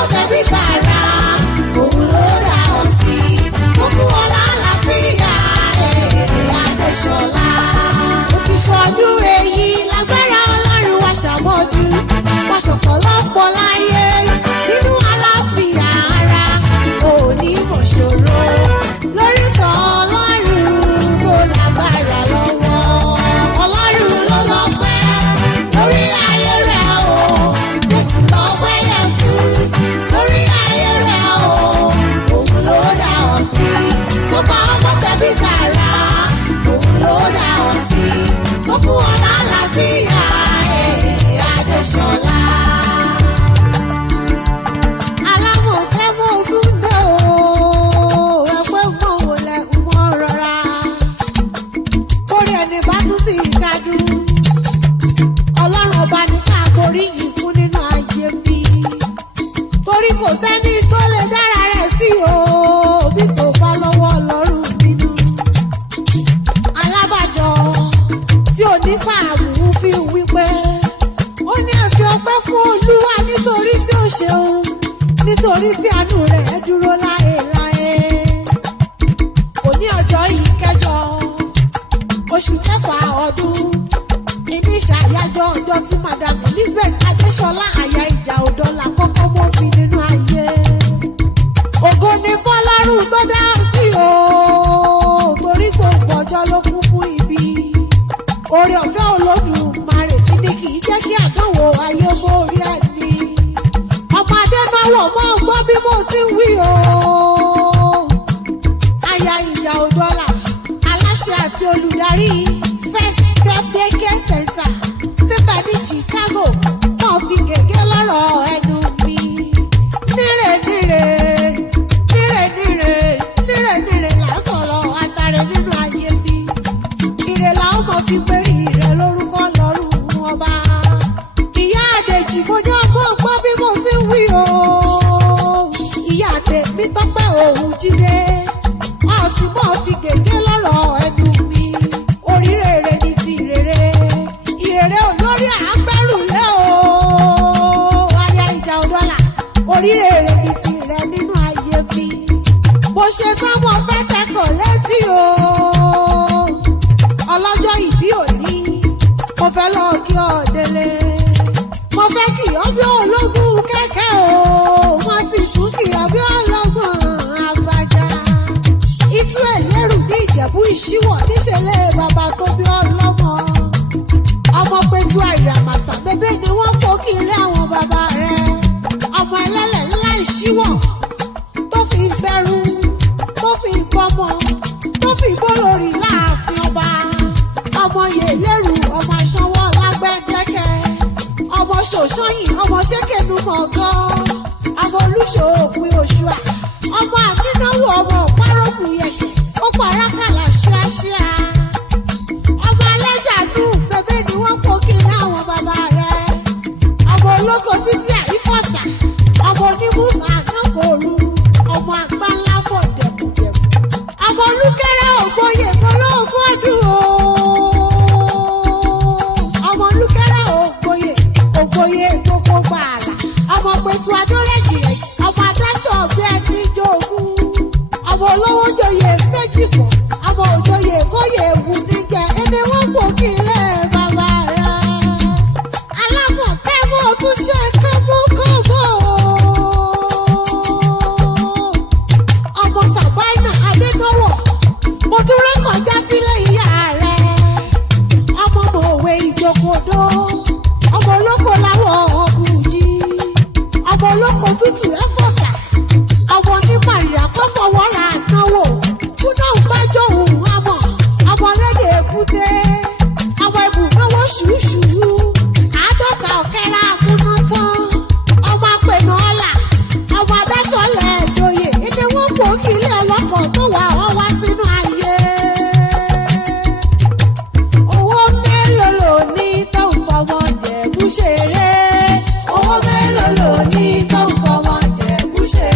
ọmọ tẹ̀bí tààrà, òun ló dá ọ sí. Ó fún ọ lálàáfíà, Adéṣọlá. Ó ti ṣọdún èyí lágbára Ọlọ́run wa ṣàmọ́dún. Wọ́n ṣọ̀pọ̀lọpọ̀ láyé nínú àlàáfíà ara, òní mọ̀ṣòro. Lórúkọ Ọlọ́run tó lágbára lọ́wọ́. Ọlọ́run ló lọ́pẹ́ lórí ayé rẹ̀ o. Jésù lọ́pẹ́ yẹ fún lórí ayé rẹ̀ o. Òun ló dá ọ sí. Tó pa ọmọ tẹ̀bí tààrà, òun ló dá ọ sí. Tó fún ọ lálàáfíà, Adéṣọlá. Alámọ̀kẹ́ mo tún dé o. Ẹgbẹ́ mọ̀ wò lẹ̀ ń mọ́ rọra. Orí ẹni bá tún ti kádùn. Ọlọ́run ọba ní ká gbóríyìn fún nínú ayé mi. Torí kò sẹ́ni tó lè dára rẹ̀ sí o. Bí kò bá lọ́wọ́ Ọlọ́run nínú. Alábàjọ tí ò ní fàámù fi wípé ó ní ẹ fi ọpẹ́ fún Olúwa nítorí tí ó ṣeun, nítorí tí àánú rẹ̀ dúró láéláé. Òní ọjọ́ ìkẹjọ oṣù kẹfà ọdún ìní ìṣàyájọ́ ọjọ́ tí Madam Elizabeth Adéṣọlá aya ìjà òdọ́là kọ́kọ́ mọ́ fi nínú ayé. Ògo ni fọ́lọ́run tó dá sí o, torí gbogbo ọjọ́ ló kún fún ibi. Oore ọ̀fẹ́ Olódùmarè tí ní kì í jẹ́ kí àdánwò ayé borí ẹni. Ọmọ Adénáwọ̀ mọ́ gbọ́ bí mo ti ń wí o. Aya ìyá òdọ́là, aláṣẹ àti olùdarí First Step Daycare Center tí bẹ̀ ní Chicago, wọ́n fi gègé lọ́rọ̀ ẹnu mi. Níre níre níre níre níre níre là ń sọ̀rọ̀ àtàrẹ nínú ayé mi. Ire la ó mọ̀ fi péré rẹ̀ lórúkọ lọ́rùn ọba. Ìyá Àdèjì mo ní ọmọ gbọ́ bí mo ti ń wí o. Ìyá Àdèmí Tọ́pẹ́ òun Jídé, wọ́n sì mọ̀ fi gègé lọ́rọ̀ ẹnu mi. Oríire ni ti ìrere, ìrere olórí àgbẹ̀rùlé o. Aya ìjà òdọ́là, oríire ni ti rẹ̀ nínú ayé mi. Mo ṣe tán mo fẹ́ kẹ́kọ̀ọ́ létí o. Ọlọ́jọ́ ìbí òní, mo fẹ́ lọ kí ọ délé. Mo fẹ́ kí ọ bí ológun kẹ̀kẹ́ o. Wọ́n sì tún kí ọ bí ọlọ́gbọ̀n abájá. Ìtú Ẹlẹ́rù ní Ìjẹ̀bú Ìṣíwọ̀ níṣẹ̀lẹ̀ bàbá tó bí ọlọ́mọ. Ọmọ Péjú Àìràmàsà bébé ni wọ́n kó kí ilé àwọn bàbá rẹ̀. Ọmọ ẹlẹ́lẹ̀ ńlá Ìṣíwọ̀ tó fi bẹ̀rù, tó fi bọ́mọ, tó fi bólórí láàfin ọba. Ọmọ Yèlérù, ọmọ Aṣánwọ́ lágbẹ́dẹ́kẹ́. Ọmọ Ṣòṣọ́yìn, ọmọ Ṣékènú mọ̀gán. Ọmọ Olúṣòòpin Òṣùà. Ọmọ Àmínáwó, ọmọ Ọ̀párọ̀kù Yẹ̀kẹ̀. Ó parákàlà ṣíáṣíá. Ọmọ Alẹ́jànú bébé ni wọ́n kó kí láwọn bàbá rẹ̀. Ọmọ Ológo Títí Àrífọ̀sà. Ọmọ Onímùsà Ànágòrú. Ọmọ Àgbáńlá fọ̀ dẹ̀kùdẹ̀kù. Ọmọ Olúkẹ́rẹ́ Ògbóyè Mọ́lọ́gún ọdún o. Ọmọ Olúkẹ́rẹ́ Ògbóyè, Ògbóyè gbogbo gbààlà. Ọmọ Pẹ̀tù Adórẹ́jì, ọmọ Adáṣọ ọ̀gbẹ́ ẹni jogún. Ọmọ olówó joyè méjì pọ̀, ọmọ òjòyè kóyè ewu níjẹ, ẹni wọ́n kò kí ilé bàbá rẹ̀. Alámọ̀kẹ́ mo tún ṣe kọ́mọ́kọ́mọ́. Ọmọ Sàbáìnà Adénáwọ̀, mo tún rékọjá sílé ìyá rẹ̀. Ọmọ Mòwe Ìjòkòdó, ọmọ olóko láwọ̀ ọ̀bùnjì. Ọmọ olóko tútù ẹ̀fọ̀sà. Ọmọ ní Màríà kọ́ fọwọ́ ra náwó. Kúná ń gbájọ́ òun àmọ̀. Ọmọ lédè èkúté. Ọmọ ibùdókòwò ṣùṣù. Àádọ́ta ọ̀kẹ́rẹ́ àmúná tán. Ọmọ apẹ̀nà ọ̀la. Ọmọ Adáṣọlẹ̀ Ẹ̀dọ́yè. Èdè wọn kò kí ilé ọlọ́kọ̀ tó wà wọ́n wá sínú ayé. Owó mélòó lò ní tó ń fọmọ Jẹ̀bú ṣeré? Owó mélòó lò ní tó ń fọmọ Jẹ̀bú ṣeré?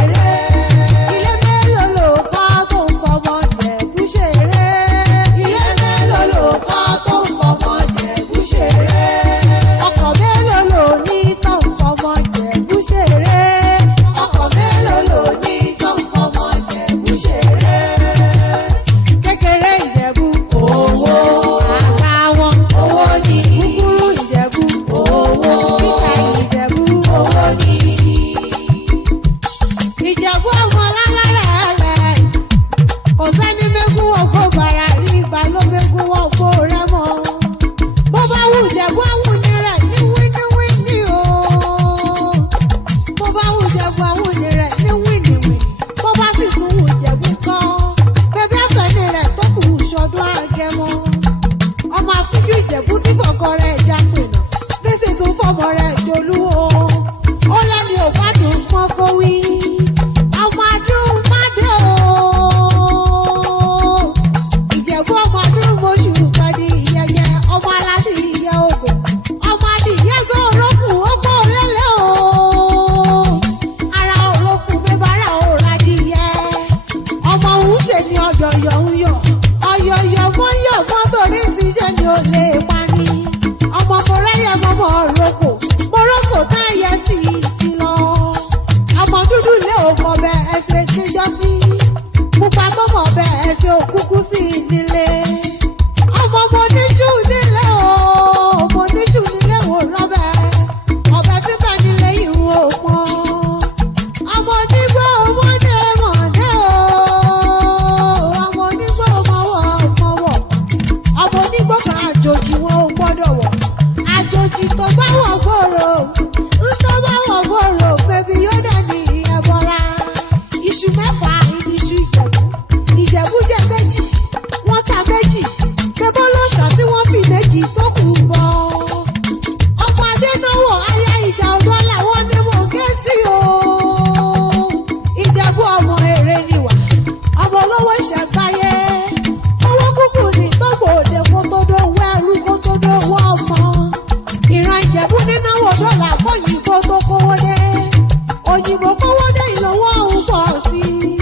kówó dé ìlówó òun pọ̀ sí i.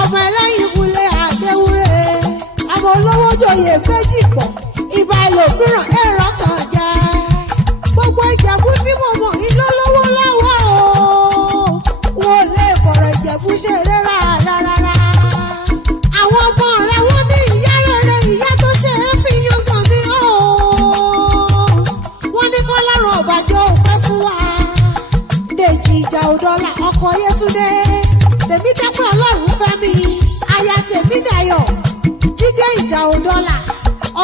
Ọmọ ẹlẹ́yin kulẹ̀ àdéwúre. Ọmọ olówó joyè méjì pọ̀. Ìbà ẹlòmíràn ẹ̀rọ kan jẹ́. Gbogbo Ìjẹ̀bú tí mo mọ̀ iná lówó lọ́wọ́ o. Wọ́n lè fọ̀rọ̀ Ìjẹ̀bú ṣeré rárá. Àwọn ọmọ rẹ̀ wọ́n ní ìyá rere, ìyá tó ṣe é fi yangàn ní o. Wọ́n ní kọ́lọ́run ọ̀bàjọ́ òpẹ́ fún wa. Dèjì ìjà òdọ́là ọkọ̀ Yétúndé. Tèmi tẹ́pẹ́ Ọlọ́run Fẹ́mi. Aya tèmi Dayọ̀. Jídé ìjà òdọ́là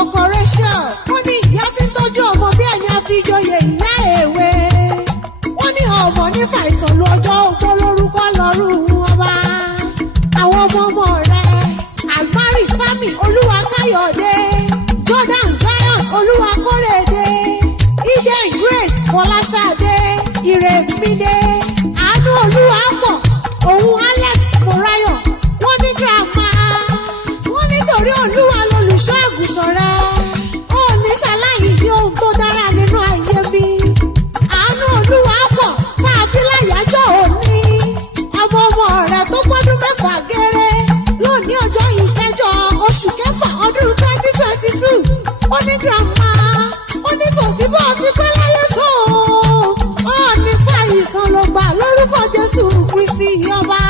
ọkọ̀ Rachel. Wọ́n ní ìyá tí ń tọ́jú ọmọ bí ẹni àfijoyè ìyá èwe. Wọ́n ní ọmọ ní fàìsàn lu ọjọ́ ogbó lórúkọ lọ́rùn ọba. Àwọn ọmọ rẹ̀ Almari Sami Olúwa Káyọ̀dé. Jordan Zion Olúwa Kórèdé. Ije Grace Fọláṣadé. Ìrèmídé. Àánú Olúwa pọ̀. Òun Alex Morayo. Wọ́n ní grandma. Wọ́n nítorí Olúwa lolùṣọ́ àgùntàn rẹ̀. Ó ní ṣaláyìí ní ohun tó dára nínú ayé mi. Àánú Olúwa pọ̀ tàbí láyájọ́ òní. Ọmọ rẹ̀ tó pọ́dún mẹ́fà gẹ́rẹ́. Lónìí ọjọ́ ìkẹjọ oṣù kẹfà ọdún 2022. Ó ní grandma. Ó ní kò sí bó ti pẹ́ láyé tó. Ó ní fàyè kan ló gbà lórúkọ Jésù Kristi ọba.